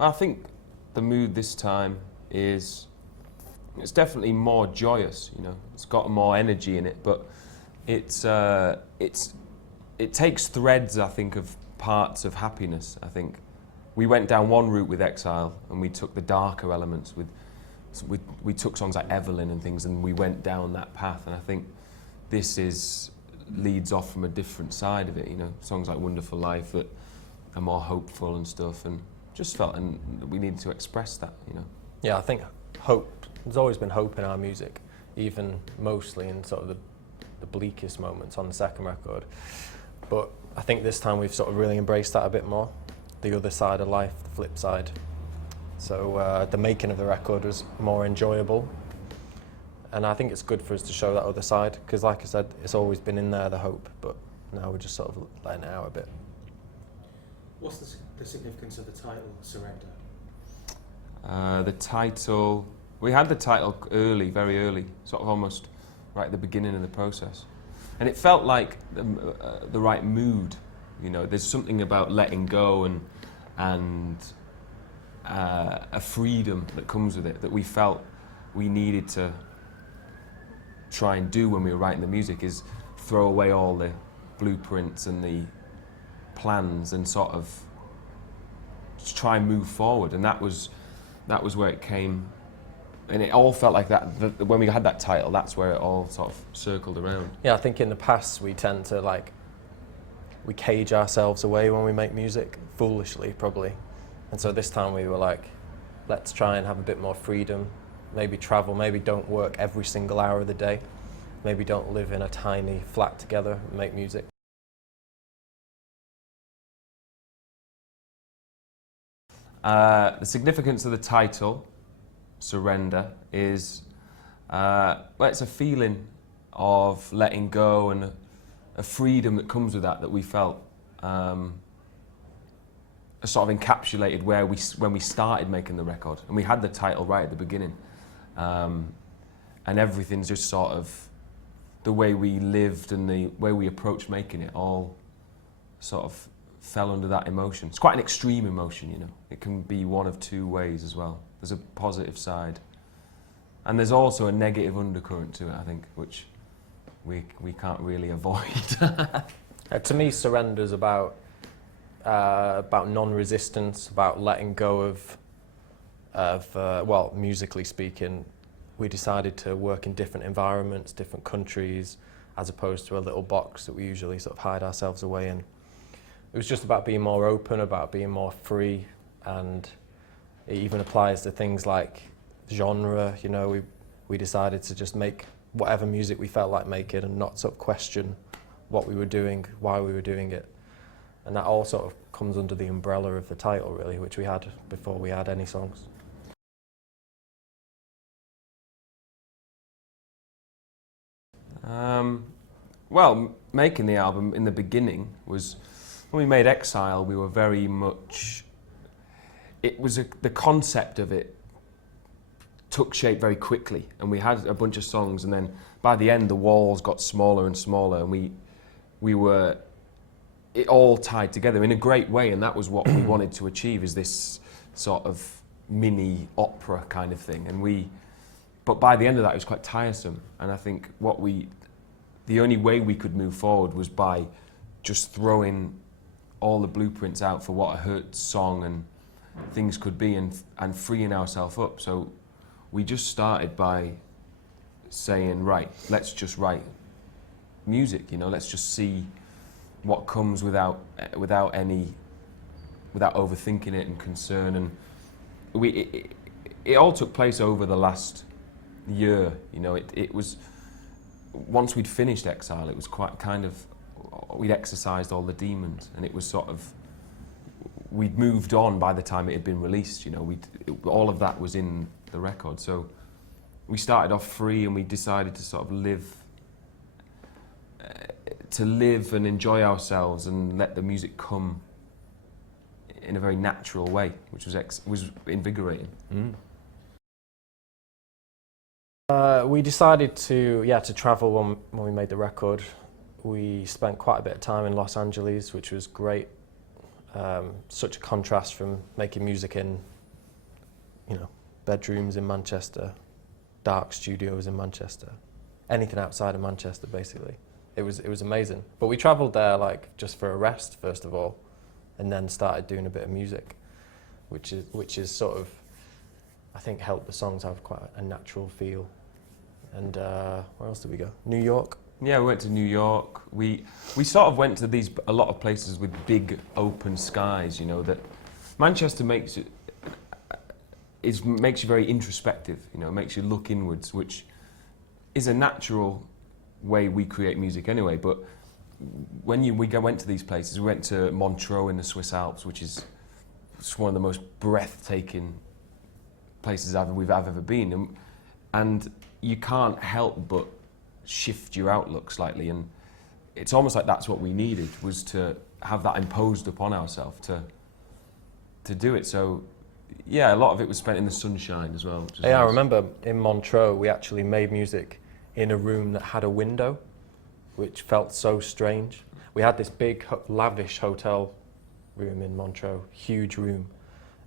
I think the mood this time is, it's definitely more joyous, you know. It's got more energy in it, but it takes threads, I think, of parts of happiness. I think we went down one route with Exile, and we took the darker elements we took songs like Evelyn and things, and we went down that path. And I think this leads off from a different side of it, you know. Songs like Wonderful Life that are more hopeful and stuff, and just felt and we needed to express that, you know. Yeah, I think hope. There's always been hope in our music, even mostly in sort of the bleakest moments on the second record. But I think this time we've sort of really embraced that a bit more, the other side of life, the flip side. So the making of the record was more enjoyable, and I think it's good for us to show that other side, because like I said, it's always been in there, the hope, but now we're just sort of letting it out a bit. What's the significance of the title, Surrender? The title, we had the title early, very early, sort of almost right at the beginning of the process. And it felt like the right mood, you know. There's something about letting go and a freedom that comes with it that we felt we needed to try and do when we were writing the music, is throw away all the blueprints and the plans and sort of just try and move forward. And that was where it came, and it all felt like that when we had that title. That's where it all sort of circled around. Yeah, I think in the past we tend to we cage ourselves away when we make music, foolishly probably. And so this time we were like, let's try and have a bit more freedom, maybe travel, maybe don't work every single hour of the day, maybe don't live in a tiny flat together and make music. The significance of the title, Surrender, is, well, it's a feeling of letting go and a freedom that comes with that we felt sort of encapsulated when we started making the record. And we had the title right at the beginning. And everything's just sort of, the way we lived and the way we approached making it all sort of fell under that emotion. It's quite an extreme emotion, you know. It can be one of two ways as well. There's a positive side, and there's also a negative undercurrent to it, I think, which we can't really avoid. To me, Surrender's about non-resistance, about letting go of well, musically speaking, we decided to work in different environments, different countries, as opposed to a little box that we usually sort of hide ourselves away in. It was just about being more open, about being more free, and it even applies to things like genre. You know, we decided to just make whatever music we felt like making and not sort of question what we were doing, why we were doing it. And that all sort of comes under the umbrella of the title, really, which we had before we had any songs. Well, making the album in the beginning was, when we made Exile, we were very much, the concept of it took shape very quickly, and we had a bunch of songs, and then by the end the walls got smaller and smaller, and it all tied together in a great way, and that was what we wanted to achieve, is this sort of mini opera kind of thing. But by the end of that it was quite tiresome, and I think the only way we could move forward was by just throwing all the blueprints out for what a Hurt song and things could be, and freeing ourselves up. So we just started by saying, right, let's just write music, you know, let's just see what comes without overthinking it and concern. And it all took place over the last year, you know. It was, once we'd finished Exile, it was quite kind of, we'd exercised all the demons, and it was sort of, we'd moved on by the time it had been released, you know. All of that was in the record, so we started off free, and we decided to sort of live and enjoy ourselves and let the music come in a very natural way, which was invigorating. We decided to travel when we made the record. We spent quite a bit of time in Los Angeles, which was great. such a contrast from making music in, you know, bedrooms in Manchester, dark studios in Manchester, anything outside of Manchester basically. It was amazing. But we travelled there like just for a rest first of all, and then started doing a bit of music, which is sort of, I think, helped the songs have quite a natural feel. And where else did we go? New York. Yeah, we went to New York. We sort of went to a lot of places with big open skies. You know, that Manchester makes you very introspective. You know, makes you look inwards, which is a natural way we create music anyway. But when we went to these places, we went to Montreux in the Swiss Alps, which is one of the most breathtaking places we've ever been, and you can't help but shift your outlook slightly, and it's almost like that's what we needed, was to have that imposed upon ourselves to do it. So yeah, a lot of it was spent in the sunshine as well. Yeah, nice. I remember in Montreux we actually made music in a room that had a window, which felt so strange. We had this big lavish hotel room in Montreux, huge room,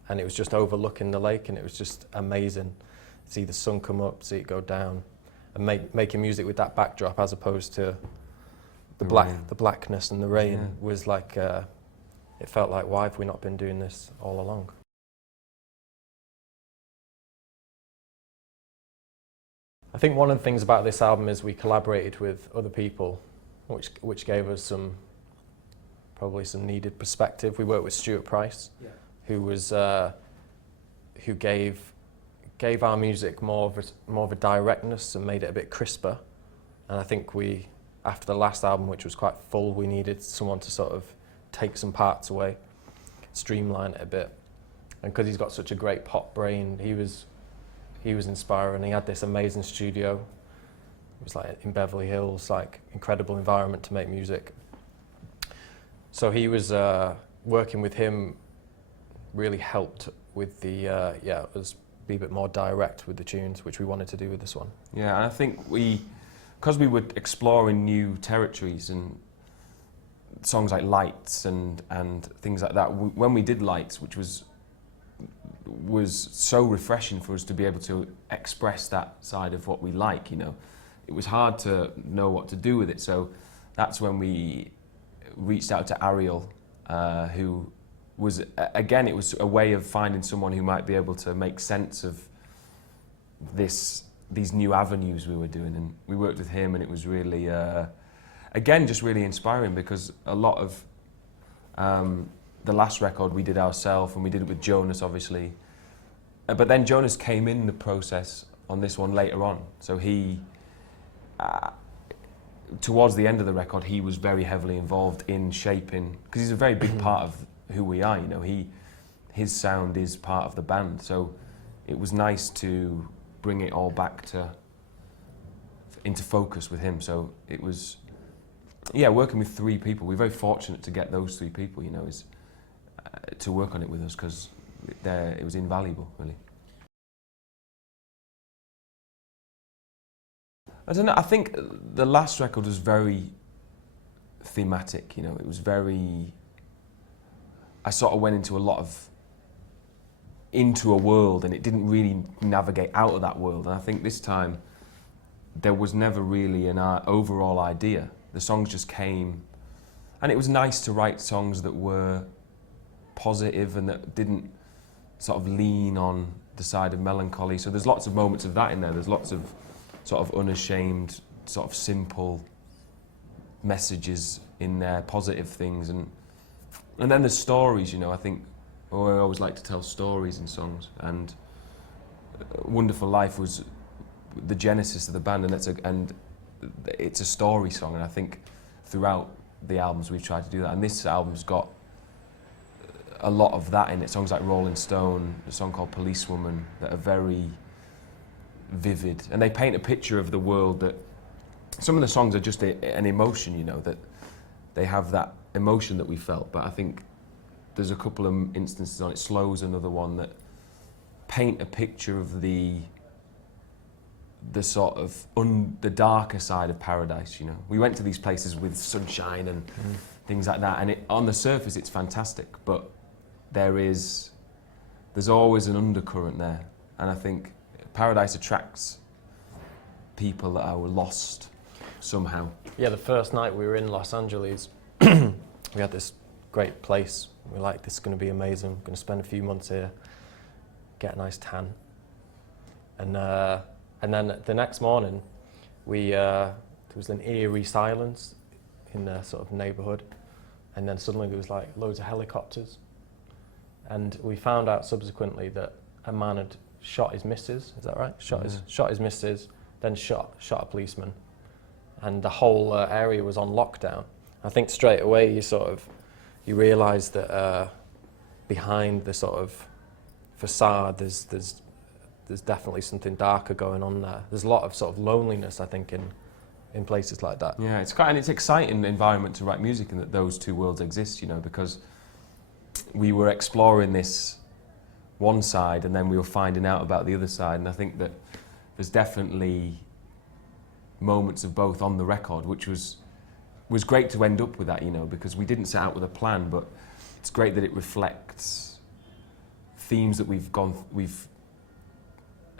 and it was just overlooking the lake, and it was just amazing. See the sun come up, see it go down, and making music with that backdrop as opposed to the blackness and the rain was like, it felt like, why have we not been doing this all along? I think one of the things about this album is we collaborated with other people, which gave us probably some needed perspective. We worked with Stuart Price, who gave our music more of a directness and made it a bit crisper. And I think after the last album, which was quite full, we needed someone to sort of take some parts away, streamline it a bit. And because he's got such a great pop brain, he was inspiring. He had this amazing studio. It was like in Beverly Hills, like incredible environment to make music. So he was working with him really helped with the us be a bit more direct with the tunes, which we wanted to do with this one. Yeah, and I think because we were exploring new territories and songs like Lights and things like that, when we did Lights, which was so refreshing for us to be able to express that side of what we like, you know. It was hard to know what to do with it, so that's when we reached out to Ariel, who was, again, it was a way of finding someone who might be able to make sense of these new avenues we were doing, and we worked with him, and it was really, again, just really inspiring, because a lot of the last record we did ourselves, and we did it with Jonas, obviously, but then Jonas came in the process on this one later on, so he, towards the end of the record, he was very heavily involved in shaping, because he's a very big part of who we are, you know. His sound is part of the band, so it was nice to bring it all back into focus with him. So it was, yeah, working with 3 people. We're very fortunate to get those 3 people, you know, to work on it with us, because it was invaluable, really. I don't know, I think the last record was very thematic, you know. It was very, I sort of went into a world, and it didn't really navigate out of that world. And I think this time there was never really an overall idea. The songs just came, and it was nice to write songs that were positive and that didn't sort of lean on the side of melancholy. So there's lots of moments of that in there. There's lots of sort of unashamed, sort of simple messages in there, positive things, and then the stories, you know. I think I always like to tell stories in songs, and Wonderful Life was the genesis of the band, and it's a story song, and I think throughout the albums we've tried to do that, and this album's got a lot of that in it. Songs like Rolling Stone, a song called Policewoman, that are very vivid, and they paint a picture of the world that some of the songs are just an emotion, you know, that they have that emotion that we felt, but I think there's a couple of instances on it, Slow's another one, that paint a picture of the sort of the darker side of paradise, you know. We went to these places with sunshine and things like that. And on the surface, it's fantastic, but there's always an undercurrent there. And I think Paradise attracts people that are lost somehow. Yeah, the first night we were in Los Angeles, we had this great place. We were like, this is going to be amazing. We're going to spend a few months here, get a nice tan. And then the next morning, there was an eerie silence in the sort of neighbourhood. And then suddenly there was like loads of helicopters. And we found out subsequently that a man had shot his missus, is that right? Shot his missus, then shot a policeman. And the whole area was on lockdown. I think straight away you realise that behind the sort of facade there's definitely something darker going on there. There's a lot of sort of loneliness, I think, in places like that. Yeah, it's exciting environment to write music, and that those two worlds exist, you know, because we were exploring this one side and then we were finding out about the other side, and I think that there's definitely moments of both on the record, which was great to end up with that, you know, because we didn't set out with a plan, but it's great that it reflects themes that we've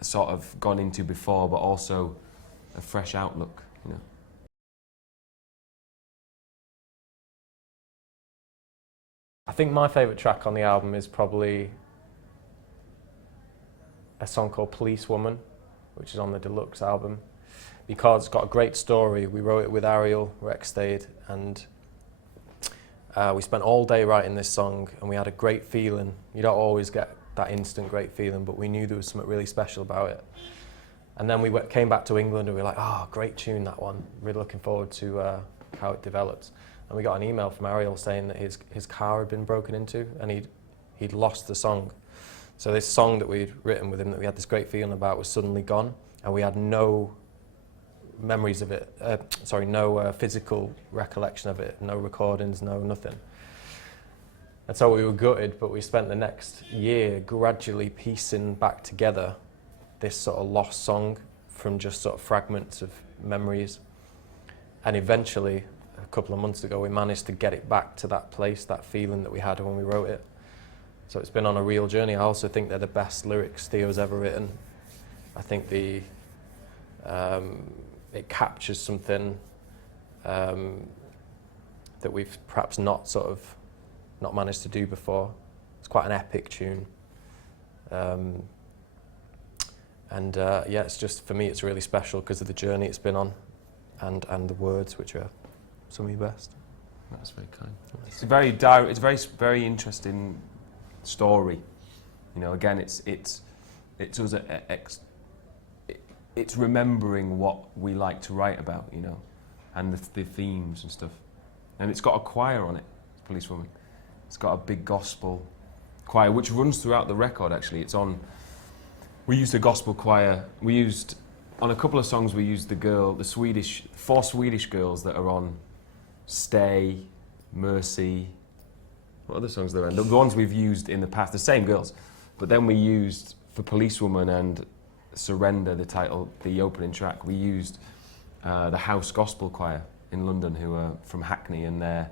sort of gone into before, but also a fresh outlook, you know. I think my favourite track on the album is probably a song called Policewoman, which is on the Deluxe album, because it's got a great story. We wrote it with Ariel Rexstade, and we spent all day writing this song, and we had a great feeling. You don't always get that instant great feeling, but we knew there was something really special about it. And then we came back to England and we were like, oh, great tune, that one. Really looking forward to how it develops. And we got an email from Ariel saying that his car had been broken into and he'd lost the song. So this song that we'd written with him that we had this great feeling about was suddenly gone, and we had no memories of it, no physical recollection of it, no recordings, no nothing. And so we were gutted, but we spent the next year gradually piecing back together this sort of lost song from just sort of fragments of memories. And eventually, a couple of months ago, we managed to get it back to that place, that feeling that we had when we wrote it. So it's been on a real journey. I also think they're the best lyrics Theo's ever written. I think it captures something that we've perhaps not managed to do before. It's quite an epic tune. Yeah, it's just, for me, it's really special because of the journey it's been on and the words, which are some of your best. That's very kind. It's a very direct, it's a very interesting story. You know, again, it's remembering what we like to write about, you know, and the themes and stuff. And it's got a choir on it, Policewoman. It's got a big gospel choir, which runs throughout the record, actually. We used a gospel choir. On a couple of songs, we used four Swedish girls that are on Stay, Mercy. What other songs are there? The ones we've used in the past, the same girls. But then we used, for Policewoman and Surrender, the opening track, we used the House Gospel Choir in London, who are from Hackney, and they're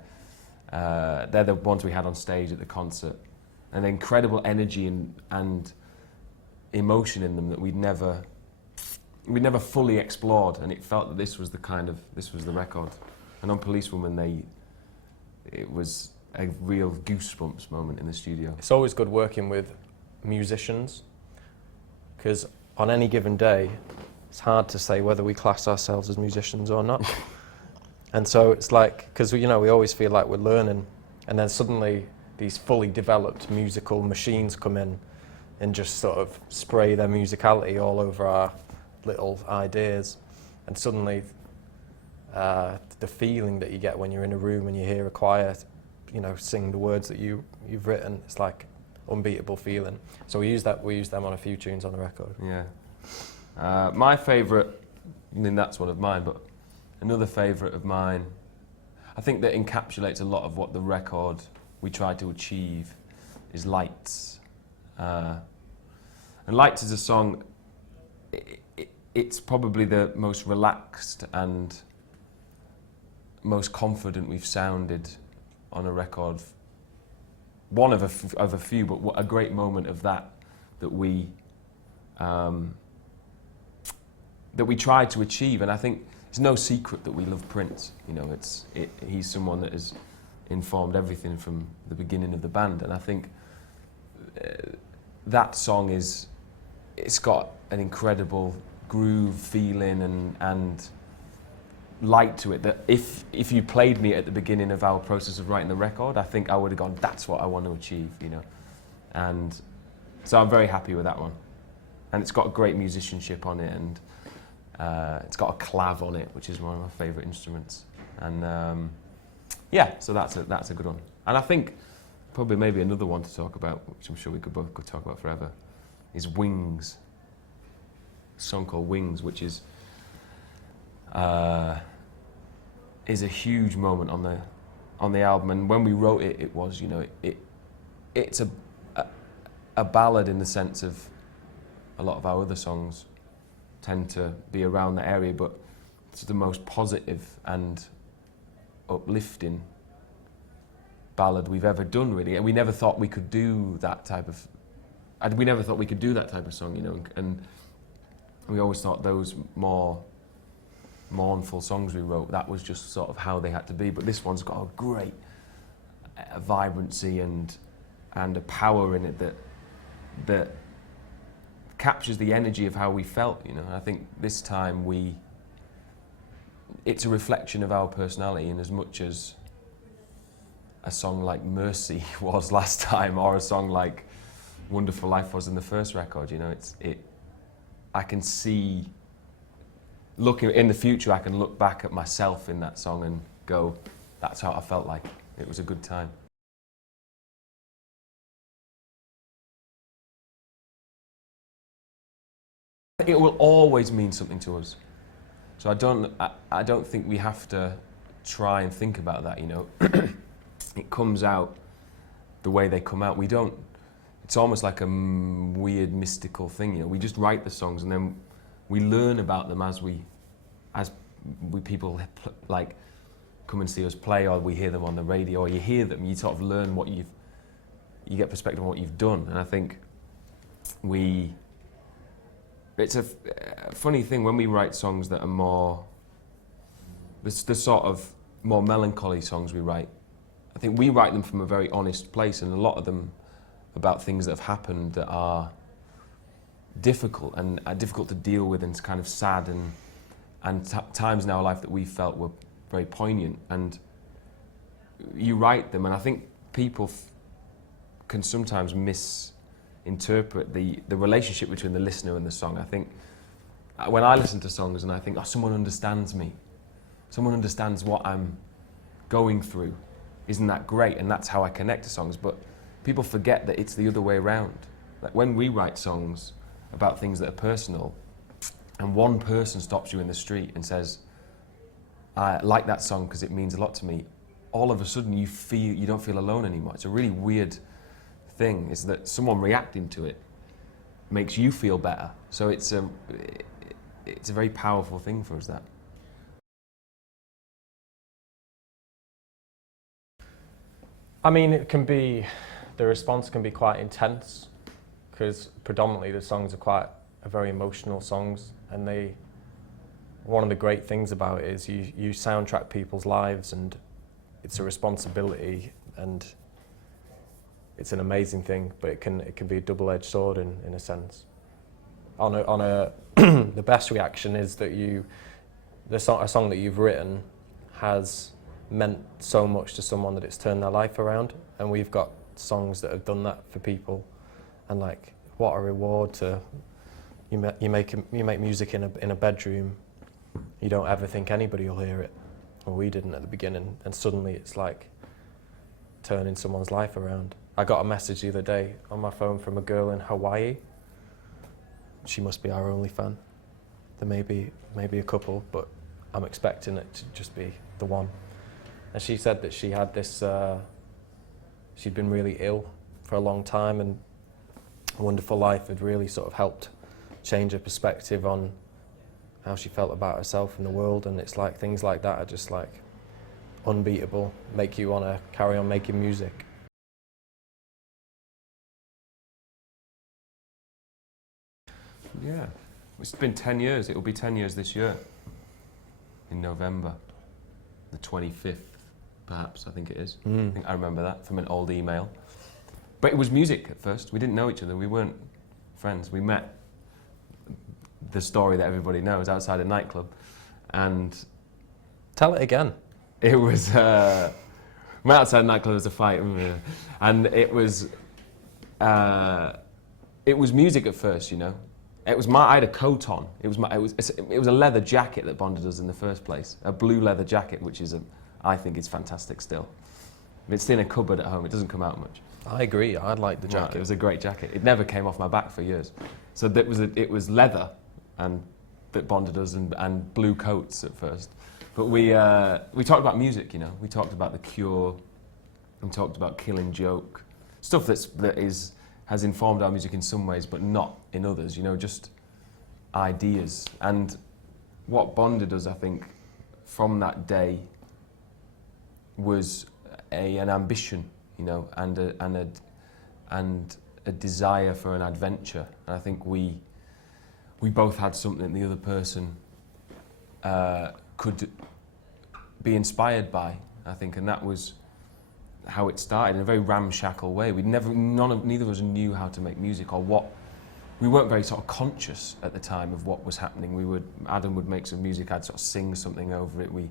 the ones we had on stage at the concert. And incredible energy and emotion in them that we'd never fully explored, and it felt that this was the record. And on Policewoman, it was a real goosebumps moment in the studio. It's always good working with musicians, because on any given day, it's hard to say whether we class ourselves as musicians or not. And so it's like, because we always feel like we're learning, and then suddenly these fully developed musical machines come in and just sort of spray their musicality all over our little ideas. And suddenly the feeling that you get when you're in a room and you hear a choir, sing the words that you've written, it's like unbeatable feeling. So we use them on a few tunes on the record. Yeah. My favourite, that's one of mine, but another favourite of mine, I think that encapsulates a lot of what the record we tried to achieve, is Lights. And Lights is a song, it's probably the most relaxed and most confident we've sounded on a record, one of a few, but a great moment of that we tried to achieve. And I think it's no secret that we love Prince. You know, he's someone that has informed everything from the beginning of the band, and I think that song it's got an incredible groove, feeling, and light to it that if you played me at the beginning of our process of writing the record, I think I would have gone, that's what I want to achieve, you know. And so I'm very happy with that one. And it's got great musicianship on it, and it's got a clav on it, which is one of my favourite instruments. And yeah, so that's a good one. And I think probably maybe another one to talk about, which I'm sure we could both talk about forever, is Wings. A song called Wings, which is a huge moment on the album. And when we wrote it, it was, you know, it's a ballad in the sense of a lot of our other songs tend to be around that area, but it's the most positive and uplifting ballad we've ever done, really. And we never thought we could do that type of song, you know. And we always thought those more mournful songs we wrote, that was just sort of how they had to be. But this one's got a great vibrancy and a power in it that captures the energy of how we felt, you know. And I think this time it's a reflection of our personality, in as much as a song like Mercy was last time, or a song like Wonderful Life was in the first record, you know. I can see, looking in the future, I can look back at myself in that song and go, that's how I felt like. It was a good time. It will always mean something to us. So I don't think we have to try and think about that, you know. It comes out the way they come out. We don't, it's almost like a weird mystical thing, you know. We just write the songs and then we learn about them as people like come and see us play, or we hear them on the radio, or you hear them, you sort of learn what you get perspective on what you've done. And I think it's a funny thing when we write songs that are more, the sort of more melancholy songs we write. I think we write them from a very honest place, and a lot of them about things that have happened that are difficult and are difficult to deal with, and kind of sad, and times in our life that we felt were very poignant. And you write them, and I think people can sometimes misinterpret the relationship between the listener and the song. I think when I listen to songs and I think, oh, someone understands me, someone understands what I'm going through, isn't that great? And that's how I connect to songs. But people forget that it's the other way around. Like when we write songs about things that are personal, and one person stops you in the street and says, I like that song because it means a lot to me, all of a sudden you don't feel alone anymore. It's a really weird thing, is that someone reacting to it makes you feel better. So it's a very powerful thing for us, that. I mean, the response can be quite intense, because predominantly the songs are very emotional songs, and one of the great things about it is you soundtrack people's lives, and it's a responsibility, and it's an amazing thing, but it can be a double-edged sword in a sense. The best reaction is that a song that you've written has meant so much to someone that it's turned their life around, and we've got songs that have done that for people, and like, what a reward to you make music in a bedroom. You don't ever think anybody will hear it, or we didn't at the beginning, and suddenly it's like turning someone's life around. I got a message the other day on my phone from a girl in Hawaii. She must be our only fan. There may be a couple, but I'm expecting it to just be the one. And she said that she had this, she'd been really ill for a long time, and A Wonderful Life had really sort of helped change her perspective on how she felt about herself and the world. And it's like things like that are just like, unbeatable, make you want to carry on making music. Yeah, it's been 10 years. It will be 10 years this year, in November, the 25th, perhaps, I think it is. I think I remember that from an old email. But it was music at first. We didn't know each other. We weren't friends. We met, the story that everybody knows, outside a nightclub. And Tell it again. it was, we met outside a nightclub, there was a fight. And it was music at first, you know. I had a coat on. It was a leather jacket that bonded us in the first place. A blue leather jacket, which is, I think is fantastic still. It's in a cupboard at home. It doesn't come out much. I agree. I like the jacket. No, it was a great jacket. It never came off my back for years. So it was leather, and that bonded us, and blue coats at first. But we talked about music, you know. We talked about The Cure. We talked about Killing Joke, stuff that has informed our music in some ways, but not in others. You know, just ideas. And what bonded us, I think, from that day was an ambition, you know, and a desire for an adventure. And I think we both had something the other person could be inspired by, I think, and that was how it started in a very ramshackle way. Neither of us knew how to make music or what. We weren't very sort of conscious at the time of what was happening. Adam would make some music, I'd sort of sing something over it. We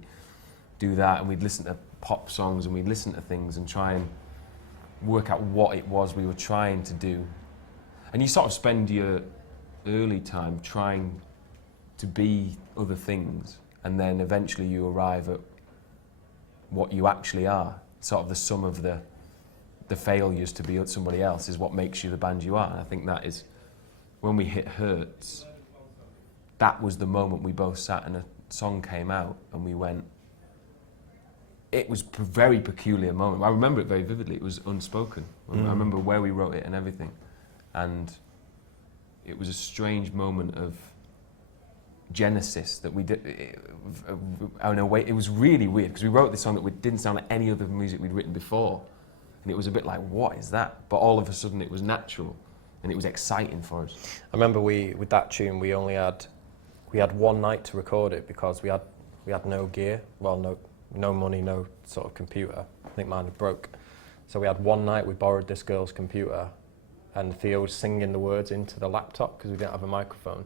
do that, and we'd listen to pop songs, and we'd listen to things and try and work out what it was we were trying to do. And you sort of spend your early time trying to be other things, and then eventually you arrive at what you actually are. Sort of the sum of the failures to be somebody else is what makes you the band you are. And I think that is, when we hit Hurts, that was the moment we both sat and a song came out and we went, it was a very peculiar moment. I remember it very vividly. It was unspoken. I remember where we wrote it and everything. And it was a strange moment of genesis that we did. In a way, it was really weird because we wrote this song that didn't sound like any other music we'd written before. And it was a bit like, what is that? But all of a sudden it was natural and it was exciting for us. I remember with that tune, we had one night to record it because we had no gear, well, no money, no sort of computer. I think mine had broke. So we had one night, we borrowed this girl's computer, and Theo was singing the words into the laptop because we didn't have a microphone.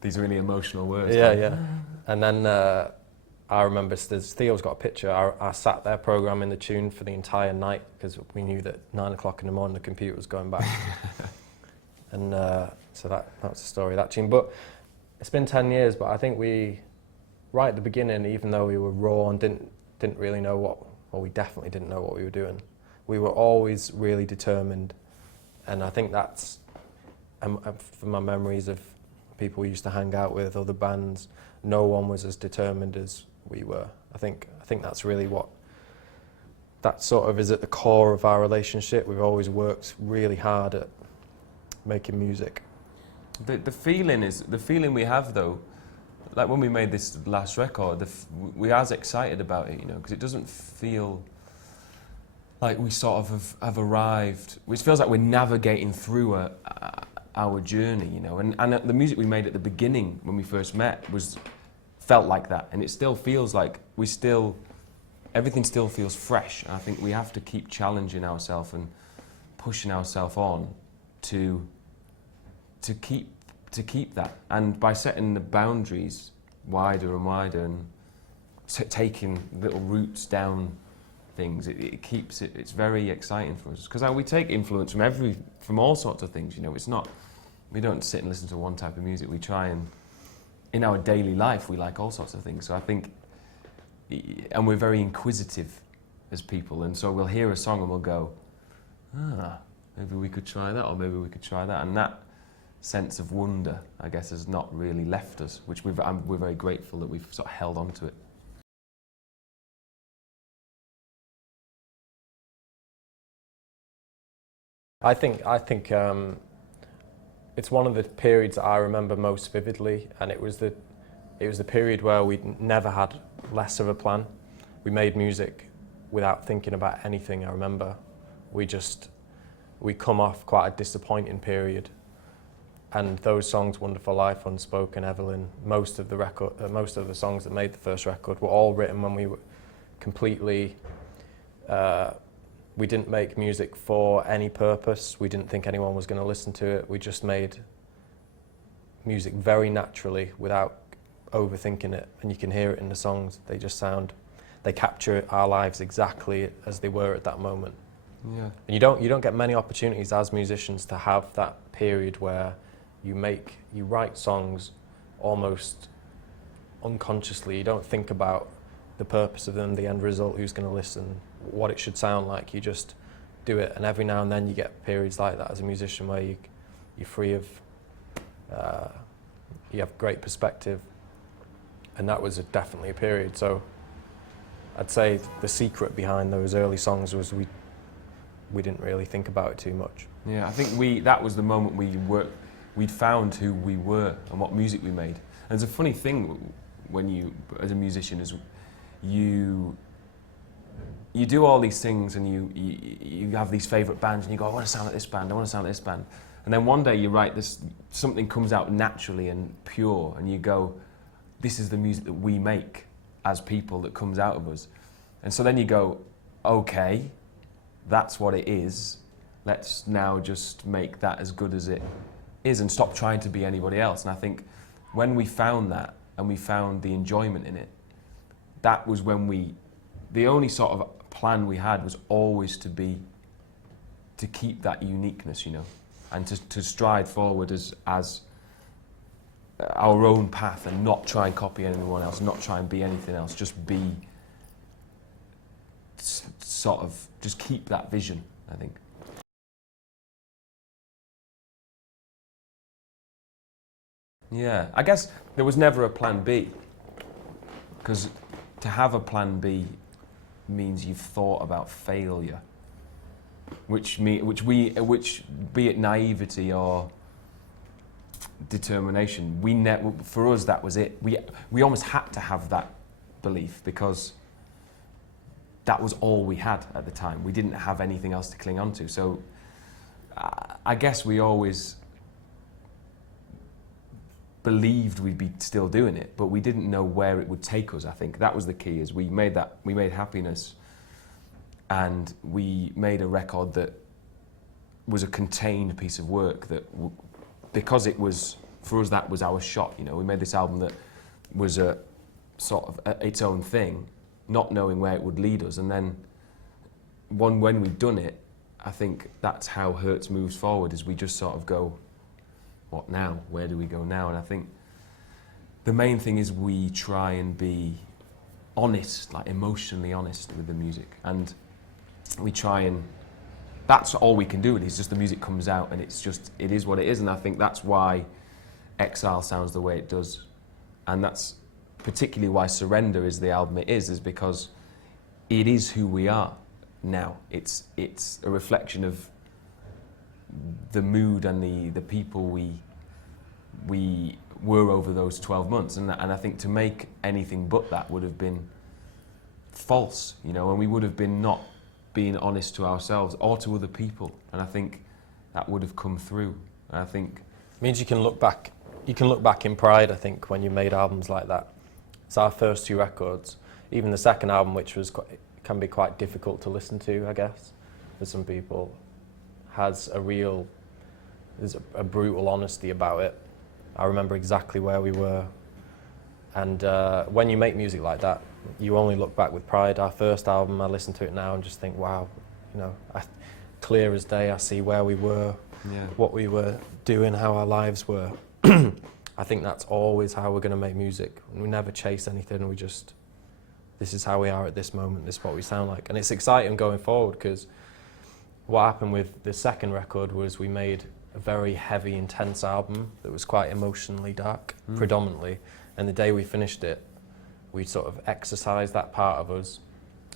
These really emotional words. Yeah, yeah. And then I remember Theo's got a picture. I sat there programming the tune for the entire night because we knew that 9 o'clock in the morning the computer was going back. And so that was the story of that tune. But it's been 10 years, but I think right at the beginning, even though we were raw and didn't really know we definitely didn't know what we were doing, we were always really determined. And I think that's, from my memories of people we used to hang out with, other bands, no one was as determined as we were. I think that's really that sort of is at the core of our relationship. We've always worked really hard at making music. The feeling we have though, like when we made this last record, we're as excited about it, you know, because it doesn't feel like we sort of have arrived. It feels like we're navigating through our journey, you know, and the music we made at the beginning when we first met felt like that, and it still feels like everything still feels fresh. And I think we have to keep challenging ourselves and pushing ourselves on to keep that, and by setting the boundaries wider and wider and taking little routes down things, it keeps it. It's very exciting for us because we take influence from all sorts of things. You know, we don't sit and listen to one type of music. We try and, in our daily life, we like all sorts of things. So I think, and we're very inquisitive as people, and so we'll hear a song and we'll go, maybe we could try that, or maybe we could try that, and that sense of wonder, I guess, has not really left us, which we're very grateful that we've sort of held on to it. I think it's one of the periods that I remember most vividly, and it was the period where we never had less of a plan. we made music without thinking about anything. I remember we come off quite a disappointing period, and those songs, Wonderful Life, Unspoken, Evelyn, most of the songs that made the first record were all written when we were completely, we didn't make music for any purpose. We didn't think anyone was going to listen to it. We just made music very naturally without overthinking it, and you can hear it in the songs. They just they capture our lives exactly as they were at that moment. Yeah. And you don't get many opportunities as musicians to have that period where you write songs almost unconsciously. You don't think about the purpose of them, the end result, who's going to listen, what it should sound like. You just do it, and every now and then you get periods like that as a musician where you're free of, you have great perspective, and that was definitely a period. So I'd say the secret behind those early songs was we didn't really think about it too much. Yeah, I think that was the moment we'd found who we were and what music we made. And it's a funny thing when you, as a musician, is you do all these things, and you have these favourite bands, and you go, I want to sound like this band, I want to sound like this band. And then one day you write this, something comes out naturally and pure, and you go, this is the music that we make as people, that comes out of us. And so then you go, okay, that's what it is. Let's now just make that as good as it is and stop trying to be anybody else. And I think when we found that, and we found the enjoyment in it, that was when the only sort of plan we had was always to keep that uniqueness, you know, and to stride forward as our own path, and not try and copy anyone else, not try and be anything else, just be sort of, just keep that vision, I think. Yeah, I guess there was never a plan B, because to have a plan B means you've thought about failure, which be it naivety or determination. For us, that was it. We almost had to have that belief, because that was all we had at the time. We didn't have anything else to cling on to. So I guess we always believed we'd be still doing it, but we didn't know where it would take us. I think that was the key, is we made Happiness, and we made a record that was a contained piece of work that, because it was, for us, that was our shot, you know. We made this album that was a sort of its own thing, not knowing where it would lead us, and then when we'd done it, I think that's how Hertz moves forward, is we just sort of go, what now? Where do we go now? And I think the main thing is we try and be honest, like emotionally honest with the music, and we try and, that's all we can do. It's just the music comes out, and it is what it is. And I think that's why Exile sounds the way it does, and that's particularly why Surrender is the album it is because it is who we are now. It's a reflection of the mood and the people we were over those 12 months, and I think to make anything but that would have been false, you know, and we would have been not being honest to ourselves or to other people, and I think that would have come through. And I think it means you can look back in pride, I think, when you made albums like that. It's our first two records, even the second album, which can be quite difficult to listen to, I guess, for some people, there's a brutal honesty about it. I remember exactly where we were, and when you make music like that, you only look back with pride. Our first album, I listen to it now and just think, wow, you know, clear as day, I see where we were, what we were doing, how our lives were. I think that's always how we're going to make music. We never chase anything, this is how we are at this moment, this is what we sound like. And it's exciting going forward, because what happened with the second record was we made a very heavy, intense album that was quite emotionally dark, predominantly. And the day we finished it, we sort of exercised that part of us,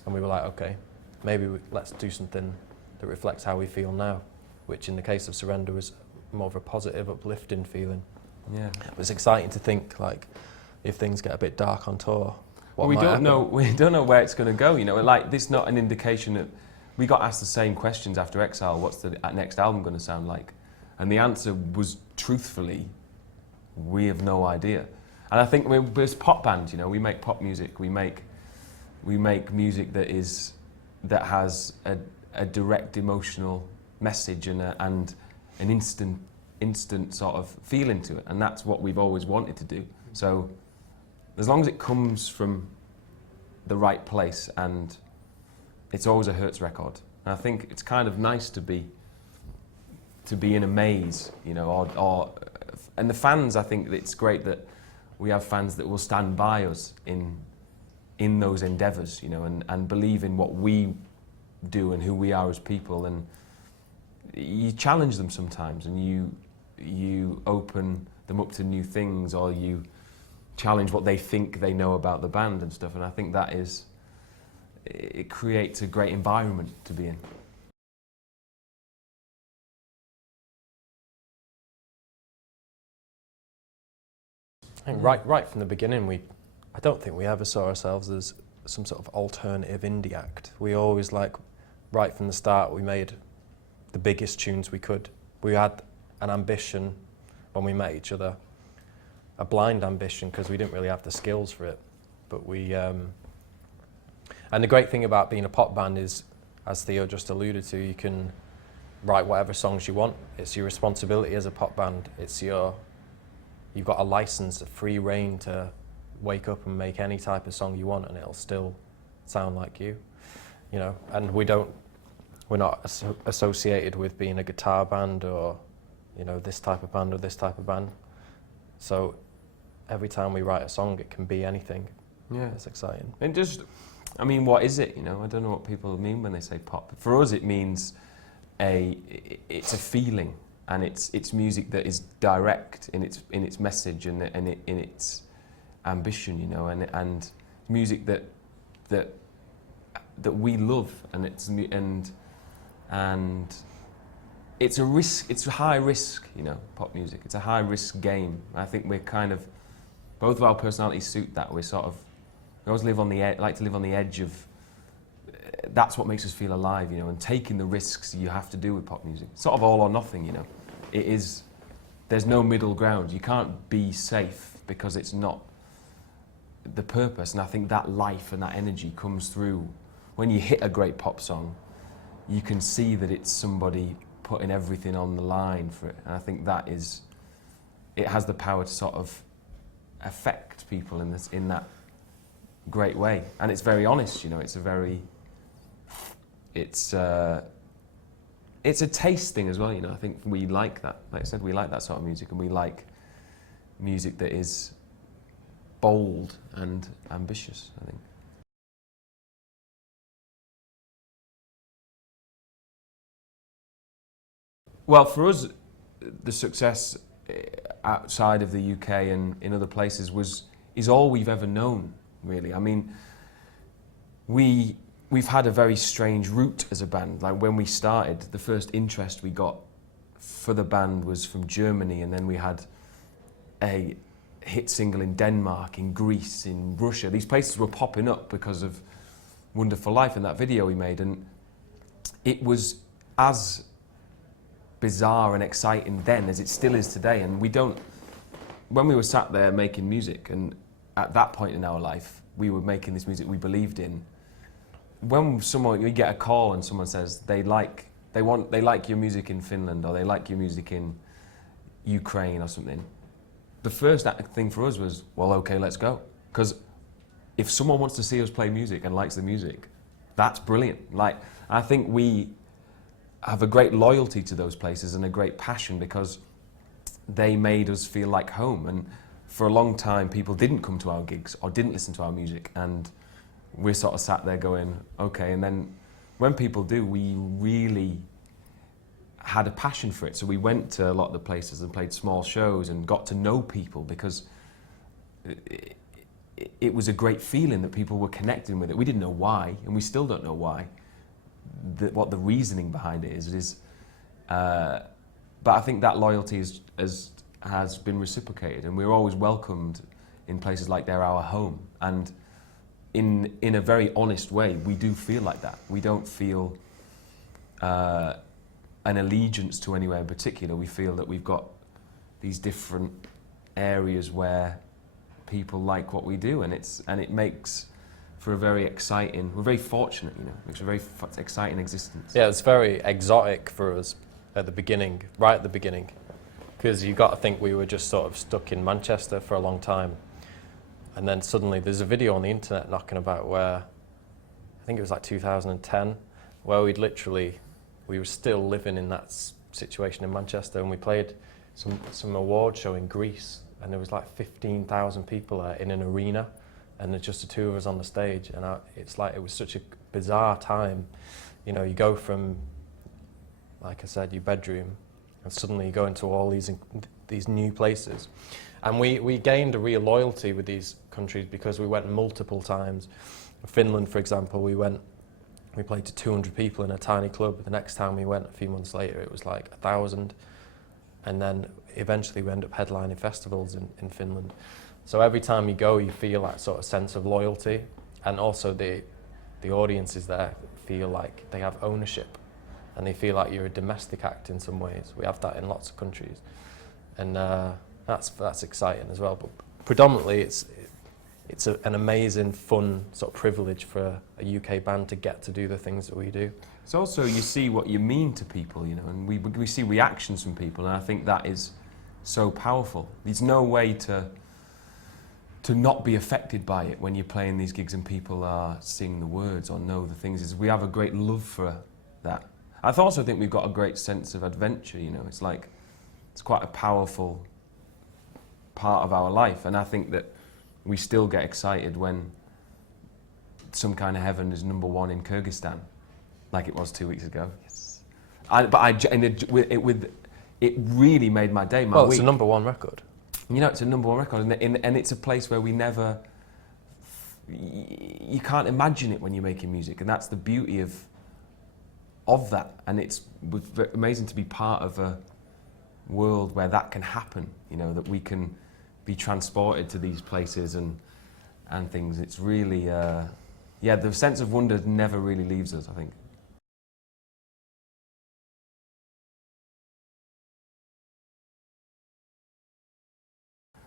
and we were like, okay, maybe let's do something that reflects how we feel now, which in the case of Surrender was more of a positive, uplifting feeling. Yeah. It was exciting to think, like, if things get a bit dark on tour, what we might don't happen. know. We don't know where it's going to go. You know, like this, not an indication that we got asked the same questions after Exile. What's the next album going to sound like? And the answer was, truthfully, we have no idea. And I think we're a pop band. You know, we make pop music. We make music that has a direct emotional message and an instant sort of feeling to it, and that's what we've always wanted to do. So as long as it comes from the right place, and it's always a Hertz record, and I think it's kind of nice to be in a maze, you know, and the fans, I think it's great that we have fans that will stand by us in those endeavours, you know, and believe in what we do and who we are as people. And you challenge them sometimes, and you open them up to new things, or you challenge what they think they know about the band and stuff. And I think it creates a great environment to be in. I think right from the beginning, I don't think we ever saw ourselves as some sort of alternative indie act. We always, like, right from the start, we made the biggest tunes we could. We had an ambition when we met each other, a blind ambition, because we didn't really have the skills for it. But and the great thing about being a pop band is, as Theo just alluded to, you can write whatever songs you want. It's your responsibility as a pop band. You've got a license, a free reign to wake up and make any type of song you want, and it'll still sound like you know. And we're not associated with being a guitar band, or, you know, this type of band or this type of band. So every time we write a song, it can be anything. Yeah, it's exciting. And just, I mean, what is it? You know, I don't know what people mean when they say pop. For us, it means it's a feeling, and it's music that is direct in its message and in its ambition, you know, and music that we love, and it's a risk. It's a high risk, you know, pop music. It's a high risk game. I think we're kind of, both of our personalities suit that. We always live on the edge, like to live on the edge of. That's what makes us feel alive, you know, and taking the risks you have to do with pop music. Sort of all or nothing, you know. It is. There's no middle ground. You can't be safe, because it's not the purpose. And I think that life and that energy comes through when you hit a great pop song. You can see that it's somebody putting everything on the line for it. And I think it has the power to sort of affect people in that great way. And it's very honest, you know. It's a taste thing as well, you know. I think we like that. Like I said, we like that sort of music, and we like music that is bold and ambitious, I think. Well, for us, the success outside of the UK and in other places is all we've ever known, really. I mean, we've had a very strange route as a band. Like, when we started, the first interest we got for the band was from Germany, and then we had a hit single in Denmark, in Greece, in Russia. These places were popping up because of Wonderful Life and that video we made, and it was as bizarre and exciting then as it still is today. And when we were sat there making music, and at that point in our life, we were making this music we believed in. When you get a call and someone says they like your music in Finland, or they like your music in Ukraine or something, the first thing for us was, well, okay, let's go. Because if someone wants to see us play music and likes the music, that's brilliant. Like, I think we have a great loyalty to those places and a great passion, because they made us feel like home. And for a long time, people didn't come to our gigs or didn't listen to our music, and we're sort of sat there going, okay. And then when people do, we really had a passion for it. So we went to a lot of the places and played small shows and got to know people, because it was a great feeling that people were connecting with it. We didn't know why, and we still don't know why, what the reasoning behind it is. But I think that loyalty has been reciprocated, and we're always welcomed in places like they're our home. And in a very honest way, we do feel like that. We don't feel an allegiance to anywhere in particular. We feel that we've got these different areas where people like what we do, and it makes for a very exciting. We're very fortunate, you know. Makes a very exciting existence. Yeah, it's very exotic for us at the beginning, right at the beginning, because you got to think we were just sort of stuck in Manchester for a long time. And then suddenly there's a video on the internet knocking about where, I think it was like 2010, where we were still living in that situation in Manchester, and we played some award show in Greece, and there was like 15,000 people there in an arena, and there's just the two of us on the stage, and it's like, it was such a bizarre time. You know, you go from, like I said, your bedroom, and suddenly you go into all these new places. And we gained a real loyalty with these countries because we went multiple times. Finland, for example, we played to 200 people in a tiny club. The next time we went, a few months later, it was like 1,000. And then eventually we end up headlining festivals in Finland. So every time you go, you feel that sort of sense of loyalty. And also the audiences there feel like they have ownership, and they feel like you're a domestic act in some ways. We have that in lots of countries. And that's exciting as well, but predominantly it's an amazing, fun sort of privilege for a UK band to get to do the things that we do. It's also, you see what you mean to people, you know, and we see reactions from people, and I think that is so powerful. There's no way to not be affected by it when you're playing these gigs and people are singing the words or know the things. We have a great love for that. I also think we've got a great sense of adventure, you know. It's like, it's quite a powerful part of our life, and I think that we still get excited when Some Kind of Heaven is #1 in Kyrgyzstan, like it was 2 weeks ago. Yes. It really made my day, my well, week. it's a #1 record. You know, it's a #1 record, and it's a place where we never. You can't imagine it when you're making music, and that's the beauty of that. And it's amazing to be part of a world where that can happen. You know, that we can be transported to these places and things. It's really, yeah, the sense of wonder never really leaves us, I think.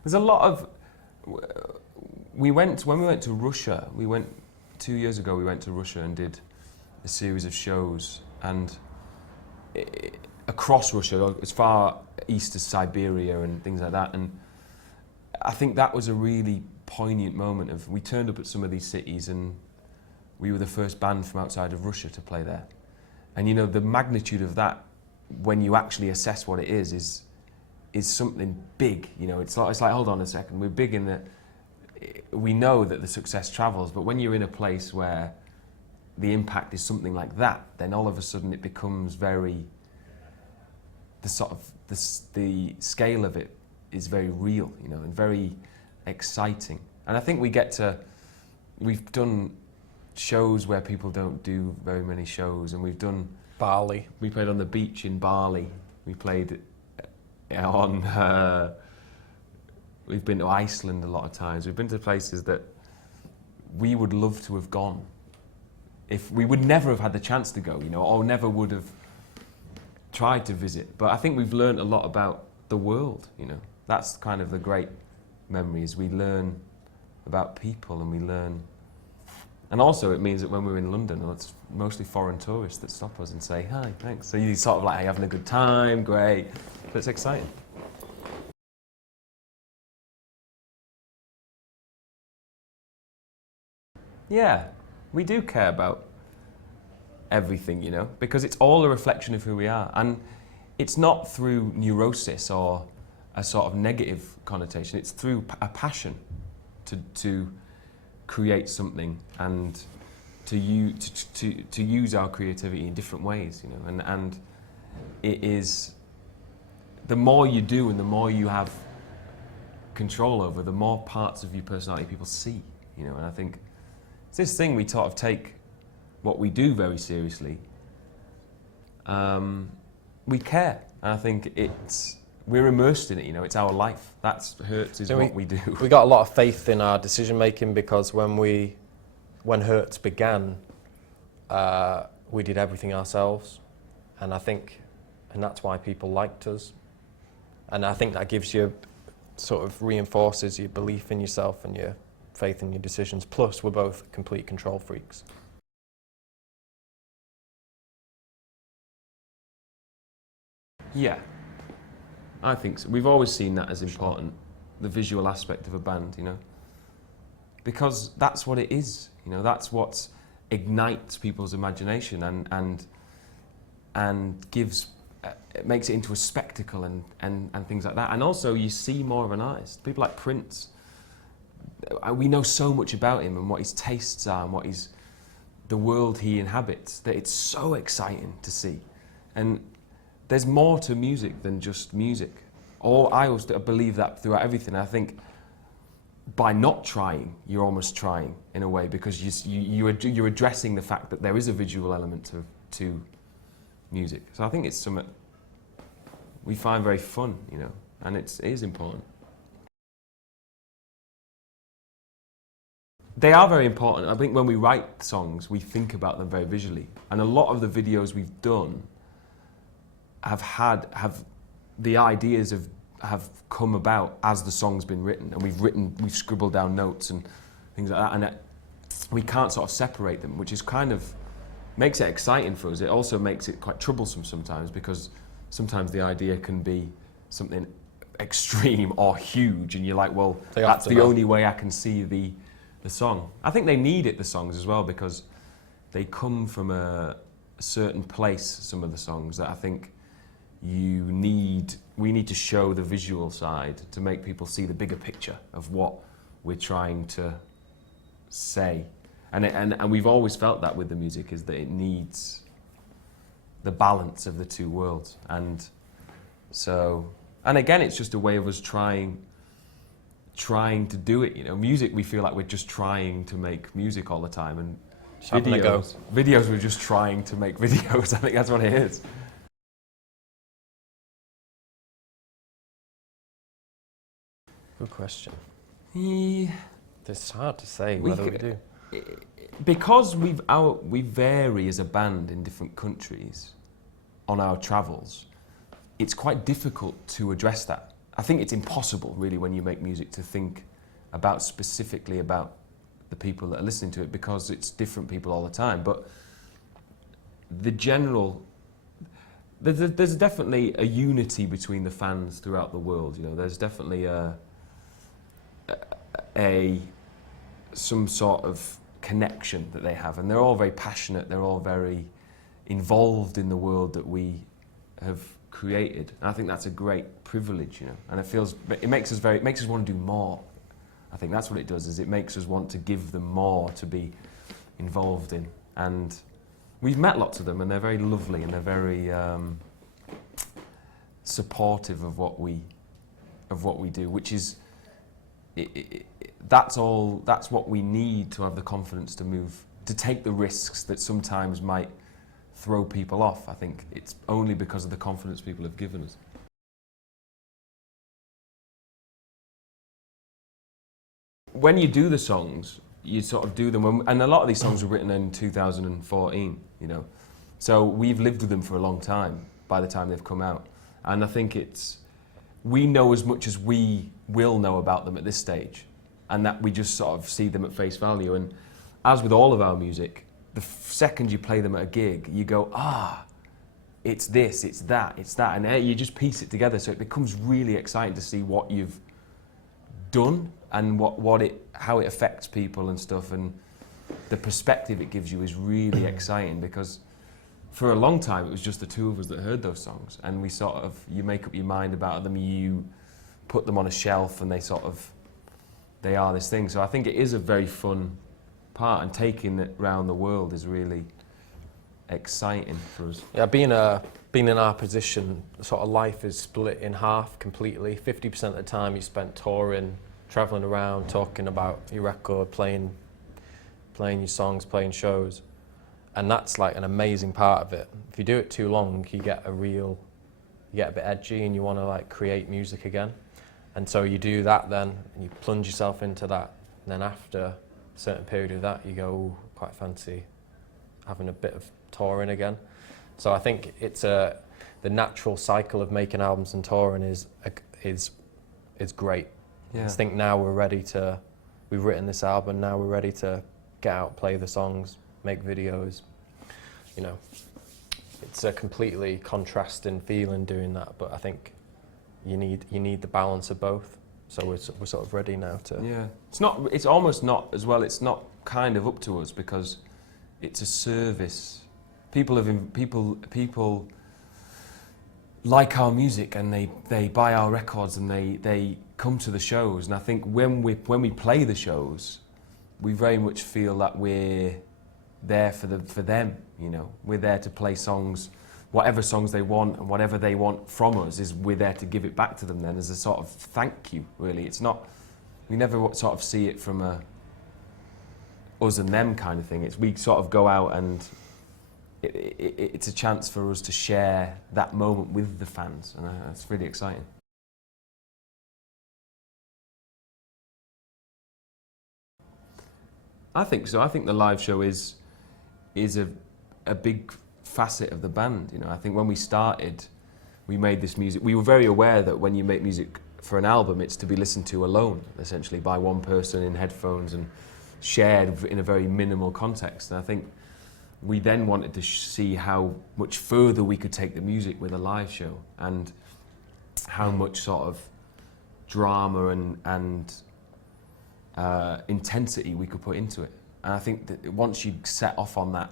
There's a lot of, when we went to Russia, 2 years ago, we went to Russia and did a series of shows, and across Russia, as far east as Siberia and things like that. And I think that was a really poignant moment of, we turned up at some of these cities and we were the first band from outside of Russia to play there. And you know, the magnitude of that, when you actually assess what it is something big. You know, it's like, hold on a second, we're big in that, we know that the success travels, but when you're in a place where the impact is something like that, then all of a sudden it becomes very, the scale of it is very real, you know, and very exciting. And I think we've done shows where people don't do very many shows, and we've done Bali. We played on the beach in Bali. We played we've been to Iceland a lot of times. We've been to places that we would love to have gone. If we would never have had the chance to go, you know, or never would have tried to visit. But I think we've learned a lot about the world, you know. That's kind of the great memories. We learn about people, and we learn. And also it means that when we're in London, well, it's mostly foreign tourists that stop us and say, hi, thanks. So you sort of like, hey, having a good time, great. But it's exciting. Yeah, we do care about everything, you know, because it's all a reflection of who we are. And it's not through neurosis or a sort of negative connotation. It's through a passion to create something and to use our creativity in different ways, you know. And it is, the more you do and the more you have control over, the more parts of your personality people see, you know. And I think it's this thing, we sort of take what we do very seriously. We care, and I think we're immersed in it, you know, it's our life. That's Hertz is what we do. We got a lot of faith in our decision making, because when we when Hertz began, we did everything ourselves, and that's why people liked us, and I think that gives you, sort of reinforces your belief in yourself and your faith in your decisions. Plus, we're both complete control freaks. Yeah, I think so. We've always seen that as important, the visual aspect of a band, you know, because that's what it is, you know, that's what ignites people's imagination and gives, it makes it into a spectacle and things like that. And also you see more of an artist. People like Prince, we know so much about him and what his tastes are and what the world he inhabits, that it's so exciting to see. And there's more to music than just music. I always believe that throughout everything. I think by not trying, you're almost trying in a way, because you're addressing the fact that there is a visual element to music. So I think it's something we find very fun, you know, and it is important. They are very important. I think when we write songs, we think about them very visually. And a lot of the videos we've done have the ideas have come about as the song's been written, and we've scribbled down notes and things like that, and we can't sort of separate them, which is kind of makes it exciting for us. It also makes it quite troublesome sometimes, because sometimes the idea can be something extreme or huge, and you're like, well, that's the only way I can see the song. I think they need it, the songs, as well, because they come from a certain place, some of the songs, that I think we need to show the visual side to make people see the bigger picture of what we're trying to say. And we've always felt that with the music, is that it needs the balance of the two worlds. And so, and again, it's just a way of us trying to do it, you know. Music, we feel like we're just trying to make music all the time, and videos we're just trying to make videos. I think that's what it is. Good question. Yeah. It's hard to say whether we do. Because we vary as a band in different countries on our travels, it's quite difficult to address that. I think it's impossible, really, when you make music, to think about specifically about the people that are listening to it, because it's different people all the time. But the general, there's definitely a unity between the fans throughout the world. You know, there's definitely some sort of connection that they have, and they're all very passionate. They're all very involved in the world that we have created. And I think that's a great privilege, you know. And it makes us want to do more. I think that's what it does. Is it makes us want to give them more to be involved in. And we've met lots of them, and they're very lovely, and they're very supportive of what we do, which is. That's what we need to have the confidence to take the risks that sometimes might throw people off. I think it's only because of the confidence people have given us. When you do the songs, you sort of do them, and a lot of these songs were written in 2014, you know. So we've lived with them for a long time by the time they've come out. And I think we know as much as we will know about them at this stage, and that we just sort of see them at face value. And as with all of our music, the second you play them at a gig, you go, it's this, it's that, and you just piece it together. So it becomes really exciting to see what you've done and how it affects people and stuff, and the perspective it gives you is really exciting, because for a long time it was just the two of us that heard those songs, and you make up your mind about them, you put them on a shelf, and they are this thing. So I think it is a very fun part, and taking it around the world is really exciting for us. Yeah, being in our position, sort of life is split in half completely. 50% of the time you spent touring, traveling around, talking about your record, playing your songs, playing shows. And that's like an amazing part of it. If you do it too long, you get a bit edgy, and you want to like create music again. And so you do that then, and you plunge yourself into that. And then after certain period of that, you go, "Ooh, quite fancy having a bit of touring again." So I think it's the natural cycle of making albums and touring is great. Yeah. I think now we've written this album, now we're ready to get out, play the songs, make videos. You know, it's a completely contrasting feeling doing that, but I think you need the balance of both. So we're sort of ready now to. Yeah, it's almost not as well. It's not kind of up to us because it's a service. People like our music and they buy our records and they come to the shows. And I think when we play the shows, we very much feel that we're there for them. You know, we're there to play songs, whatever songs they want, and whatever they want from us is we're there to give it back to them. Then as a sort of thank you, really. It's not. We never sort of see it from a us and them kind of thing. It's we sort of go out and it's a chance for us to share that moment with the fans, and it's really exciting. I think so. I think the live show is a big facet of the band. You know, I think when we started, we made this music. We were very aware that when you make music for an album, it's to be listened to alone, essentially by one person in headphones and shared in a very minimal context. And I think we then wanted to see how much further we could take the music with a live show and how much sort of drama and intensity we could put into it. And I think that once you set off on that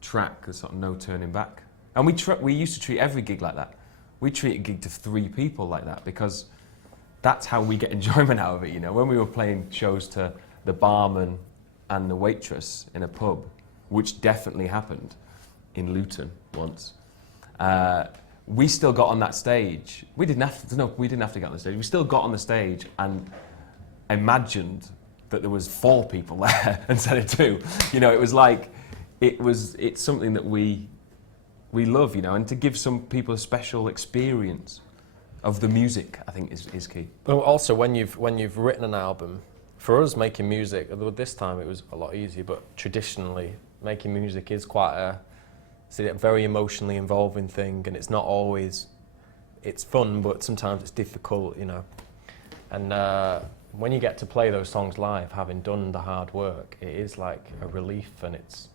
track, there's sort of no turning back. And we used to treat every gig like that. We treat a gig to 3 people like that because that's how we get enjoyment out of it. You know, when we were playing shows to the barman and the waitress in a pub, which definitely happened in Luton once, we still got on that stage. We didn't have to get on the stage. We still got on the stage and imagined that there was 4 people there instead of 2. You know, it was like it's something that we love, you know, and to give some people a special experience of the music, I think is key. But also when you've written an album, for us making music, although this time it was a lot easier, but traditionally making music is quite a very emotionally involving thing, and it's not always, it's fun, but sometimes it's difficult, you know. And when you get to play those songs live, having done the hard work, it is like a relief, and it's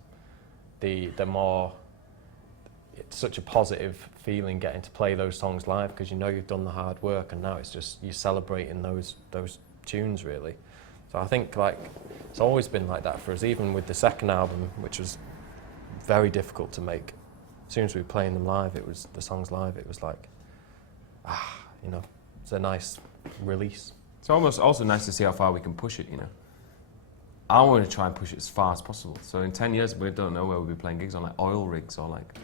it's such a positive feeling getting to play those songs live because you know you've done the hard work, and now it's just you're celebrating those tunes really. So I think like it's always been like that for us, even with the second album, which was very difficult to make. As soon as we were playing them live, it was the songs live. It was like, you know, it's a nice release. It's almost also nice to see how far we can push it. You know, I want to try and push it as far as possible. So in 10 years, we don't know where we'll be playing gigs on like oil rigs or like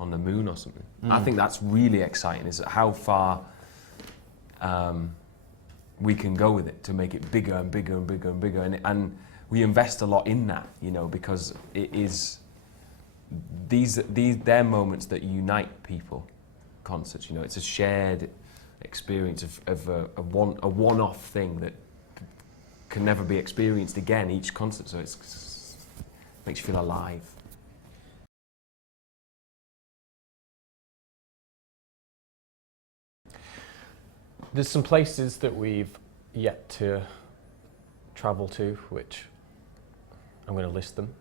on the moon or something. I think that's really exciting. Is how far we can go with it to make it bigger and bigger and bigger and bigger, and we invest a lot in that, you know, because it is they're moments that unite people. Concerts, you know, it's a shared experience of a one-off thing that can never be experienced again each concert. So it makes you feel alive. There's some places that we've yet to travel to, which I'm going to list them.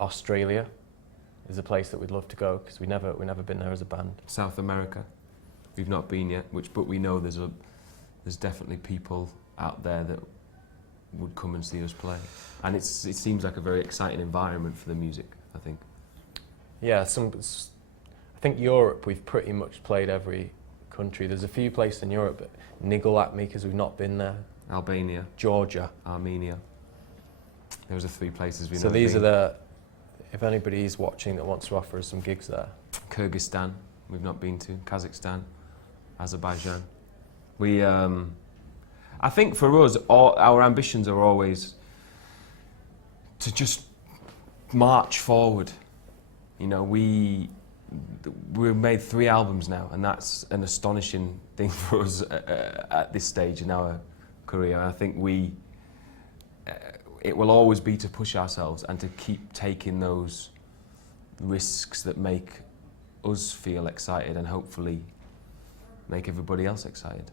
Australia is a place that we'd love to go because we've never been there as a band. South America, we've not been yet, but we know there's definitely people out there that would come and see us play, and it seems like a very exciting environment for the music, I think. Yeah, I think Europe we've pretty much played every country. There's a few places in Europe that niggle at me because we've not been there. Albania, Georgia, Armenia. Those are 3 places we've so never these been. are if anybody's watching that wants to offer us some gigs there. Kyrgyzstan, we've not been to. Kazakhstan, Azerbaijan. I think for us, our ambitions are always to just march forward. You know, we've made 3 albums now, and that's an astonishing thing for us at this stage in our career. I think it will always be to push ourselves and to keep taking those risks that make us feel excited and hopefully make everybody else excited.